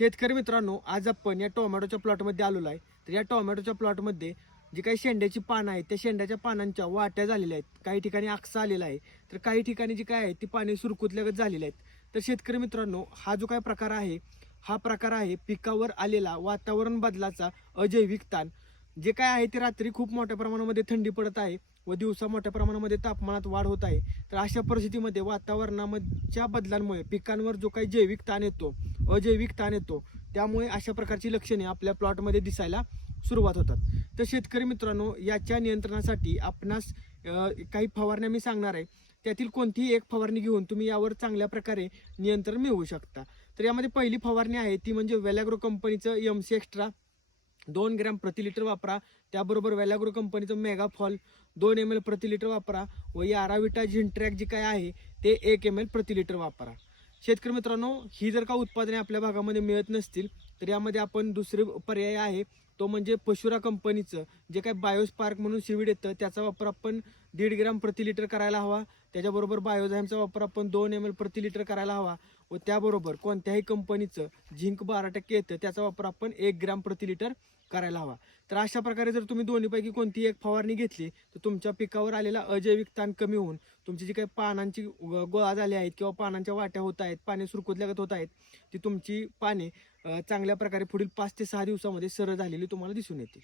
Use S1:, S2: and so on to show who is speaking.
S1: शेतकरी मित्रांनो आज आपण या टोमॅटोच्या प्लॉटमध्ये आलेलो आहे. तर या टोमॅटोच्या प्लॉटमध्ये जी काही शेंड्याची पानं आहेत त्या शेंड्याच्या पानांच्या वाट्या झालेल्या आहेत. काही ठिकाणी आक्सा आलेला आहे. तर काही ठिकाणी जी काय आहे ती पाणी सुरकुतल्यागत झालेली आहेत. तर शेतकरी मित्रांनो हा जो काय प्रकार आहे हा प्रकार आहे पिकावर आलेला वातावरण बदलाचा अजैविक ताण. जे काय आहे ते रात्री खूप मोठ्या प्रमाणामध्ये थंडी पडत आहे व दिवसा मोठ्या प्रमाणामध्ये तापमानात वाढ होत आहे. तर अशा परिस्थितीमध्ये वातावरणाच्या बदलांमुळे पिकांवर जो काही जैविक ताण येतो अजैविक ताण येतो. त्यामुळे अशा प्रकारची लक्षणे आपल्या प्लॉटमध्ये दिसायला सुरुवात होतात. तर शेतकरी मित्रांनो याच्या नियंत्रणासाठी आपणास काही फवारण्या मी सांगणार आहे. त्यातील कोणतीही एक फवारणी घेऊन तुम्ही यावर चांगल्या प्रकारे नियंत्रण मिळवू शकता. तर यामध्ये पहिली फवारणी आहे ती म्हणजे वेलॅग्रो कंपनीचं एम सी एक्स्ट्रा दोन ग्रॅम प्रति लिटर वापरा. त्याबरोबर वेलॅग्रो कंपनीचं मेगाफॉल दोन एम एल प्रति लिटर वापरा. व या आराविटा झिंट्रॅक जी काय आहे ते एक एम एल प्रति लिटर वापरा. शेतकरी मित्रांनो ही जर का उत्पादने आपल्या भागामध्ये मिळत नसतील तर यामध्ये आपण दुसरे पर्याय आहे. तो म्हणजे पशुरा कंपनीचं जे काय बायोस्पार्क म्हणून शिवीड येतं त्याचा वापर आपण दीड ग्रॅम प्रति लिटर करायला हवा. त्याच्याबरोबर बायोझायमचा वापर आपण दोन एम एल प्रति लिटर करायला हवा. व त्याबरोबर कोणत्याही कंपनीचं झिंक बारा टक्के येतं त्याचा वापर आपण एक ग्रॅम प्रति लिटर करायला हवा. तर अशा प्रकारे जर तुम्ही दोन्हीपैकी कोणती एक फवारणी घेतली तर तुमच्या पिकावर आलेला अजैविक ताण कमी होऊन तुमची जी काही पानांची ग- गोळा झाली आहेत किंवा पानांच्या वाट्या होत आहेत पाने सुरकुतल्यागत होत आहेत ती तुमची पाने चांगल्या प्रकारे पुढील पाच ते सहा दिवसामध्ये सरळ झालेली तुम्हाला दिसून येतील.